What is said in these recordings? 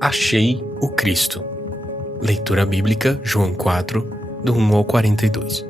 Achei o Cristo. Leitura bíblica, João 4, do 1 ao 42.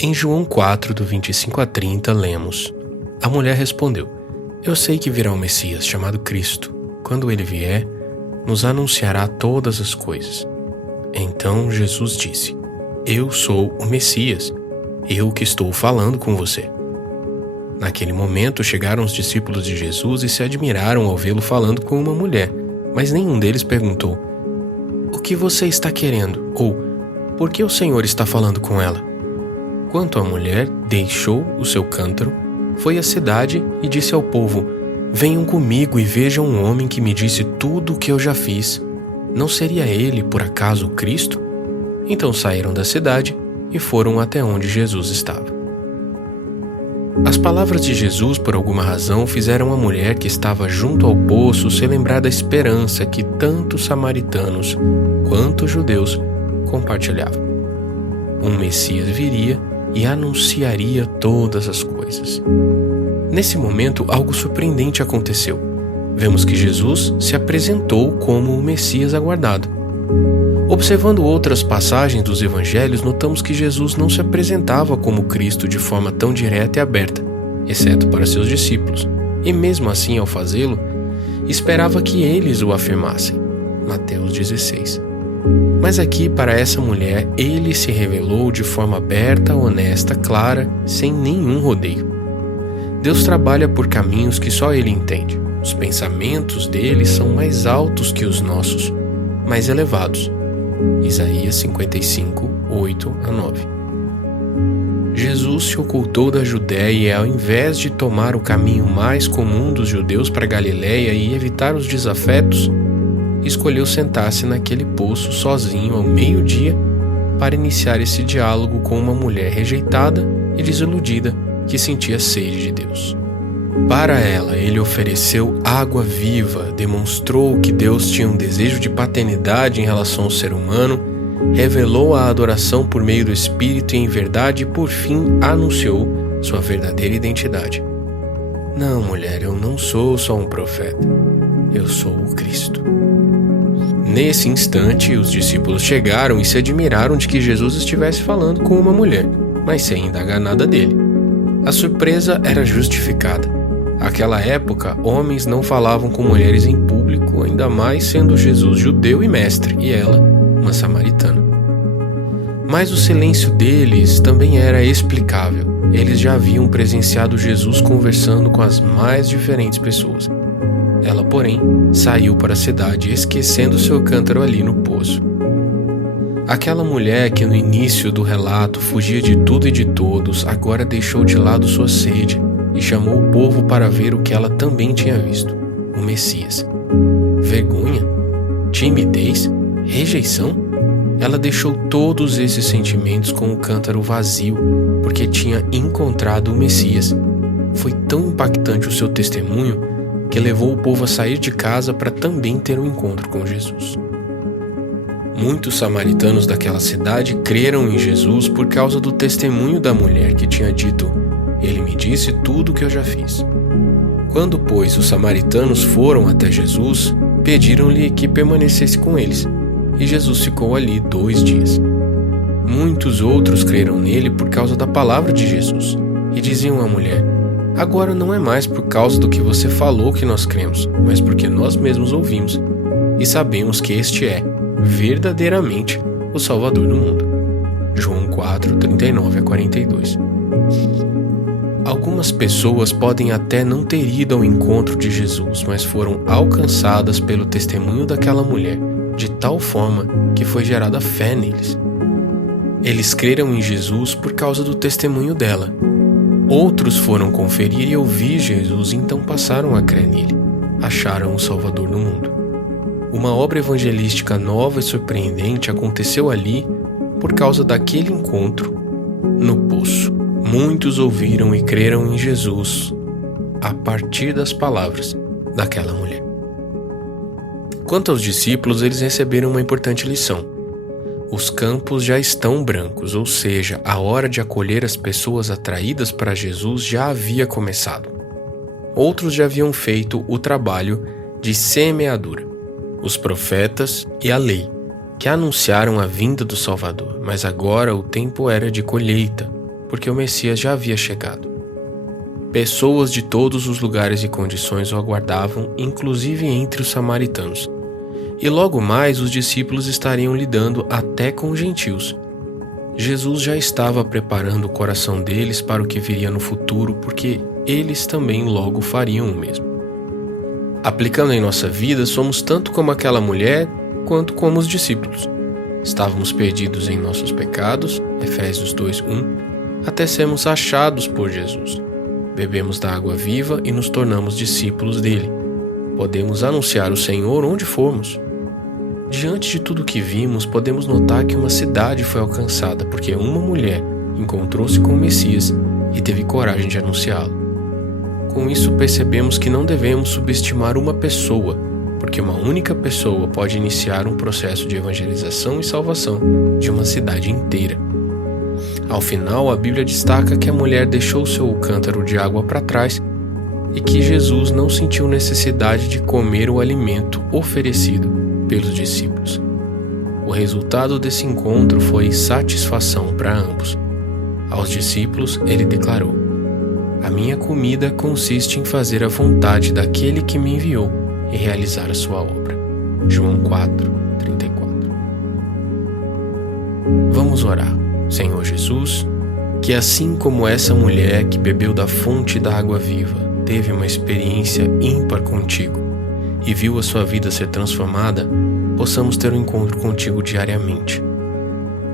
Em João 4, do 25 a 30, lemos: A mulher respondeu: Eu sei que virá um Messias, chamado Cristo. Quando ele vier, nos anunciará todas as coisas. Então Jesus disse: Eu sou o Messias, eu que estou falando com você. Naquele momento chegaram os discípulos de Jesus e se admiraram ao vê-lo falando com uma mulher, mas nenhum deles perguntou: O que você está querendo? Ou, por que o Senhor está falando com ela? Quanto à mulher, deixou o seu cântaro, foi à cidade e disse ao povo: Venham comigo e vejam um homem que me disse tudo o que eu já fiz. Não seria ele, por acaso, o Cristo? Então saíram da cidade e foram até onde Jesus estava. As palavras de Jesus, por alguma razão, fizeram a mulher que estava junto ao poço se lembrar da esperança que tanto samaritanos quanto judeus compartilhavam. Um Messias viria e anunciaria todas as coisas. Nesse momento, algo surpreendente aconteceu. Vemos que Jesus se apresentou como o Messias aguardado. Observando outras passagens dos evangelhos, notamos que Jesus não se apresentava como Cristo de forma tão direta e aberta, exceto para seus discípulos, e mesmo assim, ao fazê-lo, esperava que eles o afirmassem. Mateus 16. Mas aqui, para essa mulher, ele se revelou de forma aberta, honesta, clara, sem nenhum rodeio. Deus trabalha por caminhos que só ele entende. Os pensamentos dele são mais altos que os nossos, mais elevados. Isaías 55, 8 a 9. Jesus se ocultou da Judéia e, ao invés de tomar o caminho mais comum dos judeus para Galiléia e evitar os desafetos, escolheu sentar-se naquele poço sozinho ao meio-dia para iniciar esse diálogo com uma mulher rejeitada e desiludida que sentia sede de Deus. Para ela, ele ofereceu água viva, demonstrou que Deus tinha um desejo de paternidade em relação ao ser humano, revelou a adoração por meio do Espírito e em verdade e, por fim, anunciou sua verdadeira identidade. Não, mulher, eu não sou só um profeta. Eu sou o Cristo. Nesse instante, os discípulos chegaram e se admiraram de que Jesus estivesse falando com uma mulher, mas sem indagar nada dele. A surpresa era justificada. Naquela época, homens não falavam com mulheres em público, ainda mais sendo Jesus judeu e mestre, e ela, uma samaritana. Mas o silêncio deles também era explicável. Eles já haviam presenciado Jesus conversando com as mais diferentes pessoas. Ela, porém, saiu para a cidade, esquecendo seu cântaro ali no poço. Aquela mulher que no início do relato fugia de tudo e de todos, agora deixou de lado sua sede e chamou o povo para ver o que ela também tinha visto: o Messias. Vergonha? Timidez? Rejeição? Ela deixou todos esses sentimentos com o cântaro vazio, porque tinha encontrado o Messias. Foi tão impactante o seu testemunho que levou o povo a sair de casa para também ter um encontro com Jesus. Muitos samaritanos daquela cidade creram em Jesus por causa do testemunho da mulher que tinha dito: Ele me disse tudo o que eu já fiz. Quando, pois, os samaritanos foram até Jesus, pediram-lhe que permanecesse com eles, e Jesus ficou ali 2 dias. Muitos outros creram nele por causa da palavra de Jesus, e diziam à mulher: Agora não é mais por causa do que você falou que nós cremos, mas porque nós mesmos ouvimos, e sabemos que este é, verdadeiramente, o Salvador do mundo. João 4, 39 a 42. Algumas pessoas podem até não ter ido ao encontro de Jesus, mas foram alcançadas pelo testemunho daquela mulher, de tal forma que foi gerada fé neles. Eles creram em Jesus por causa do testemunho dela. Outros foram conferir e ouvir Jesus e então passaram a crer nele. Acharam o Salvador do mundo. Uma obra evangelística nova e surpreendente aconteceu ali por causa daquele encontro no poço. Muitos ouviram e creram em Jesus a partir das palavras daquela mulher. Quanto aos discípulos, eles receberam uma importante lição. Os campos já estão brancos, ou seja, a hora de acolher as pessoas atraídas para Jesus já havia começado. Outros já haviam feito o trabalho de semeadura. os profetas e a lei, que anunciaram a vinda do Salvador, mas agora o tempo era de colheita, porque o Messias já havia chegado. Pessoas de todos os lugares e condições o aguardavam, inclusive entre os samaritanos. E logo mais os discípulos estariam lidando até com os gentios. Jesus já estava preparando o coração deles para o que viria no futuro, porque eles também logo fariam o mesmo. Aplicando em nossa vida, somos tanto como aquela mulher, quanto como os discípulos. Estávamos perdidos em nossos pecados, Efésios 2:1, até sermos achados por Jesus. Bebemos da água viva e nos tornamos discípulos dele. Podemos anunciar o Senhor onde formos. Diante de tudo que vimos, podemos notar que uma cidade foi alcançada porque uma mulher encontrou-se com o Messias e teve coragem de anunciá-lo. Com isso, percebemos que não devemos subestimar uma pessoa, porque uma única pessoa pode iniciar um processo de evangelização e salvação de uma cidade inteira. Ao final, a Bíblia destaca que a mulher deixou seu cântaro de água para trás e que Jesus não sentiu necessidade de comer o alimento oferecido pelos discípulos. O resultado desse encontro foi satisfação para ambos. Aos discípulos, ele declarou: "A minha comida consiste em fazer a vontade daquele que me enviou e realizar a sua obra." João 4:34. Vamos orar. Senhor Jesus, que assim como essa mulher que bebeu da fonte da água viva teve uma experiência ímpar contigo e viu a sua vida ser transformada, possamos ter um encontro contigo diariamente.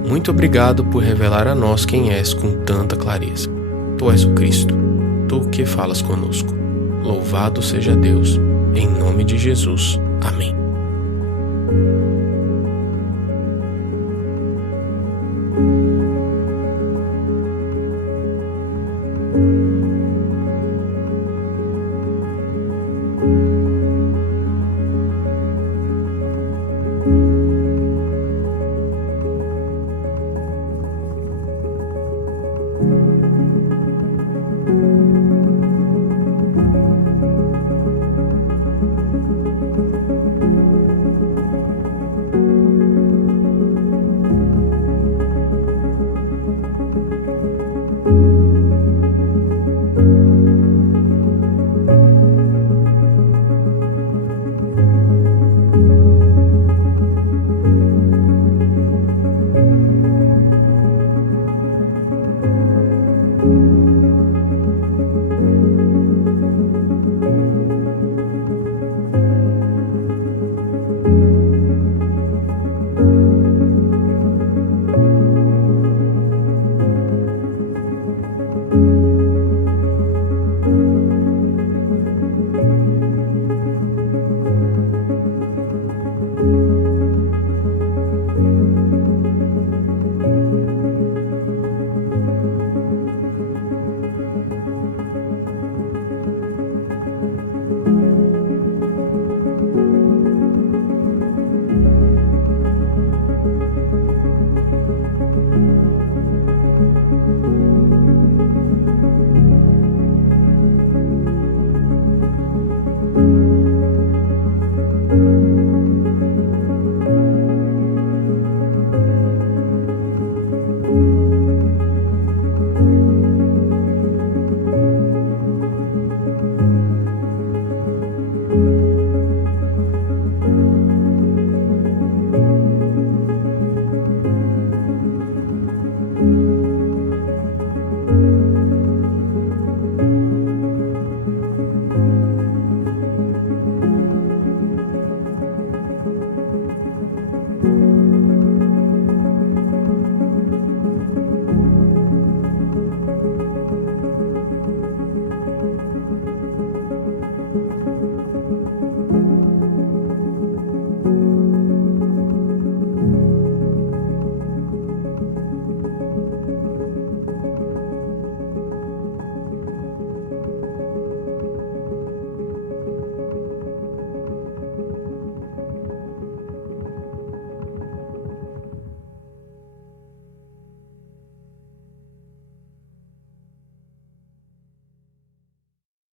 Muito obrigado por revelar a nós quem és com tanta clareza. Tu és o Cristo, tu que falas conosco. Louvado seja Deus, em nome de Jesus. Amém.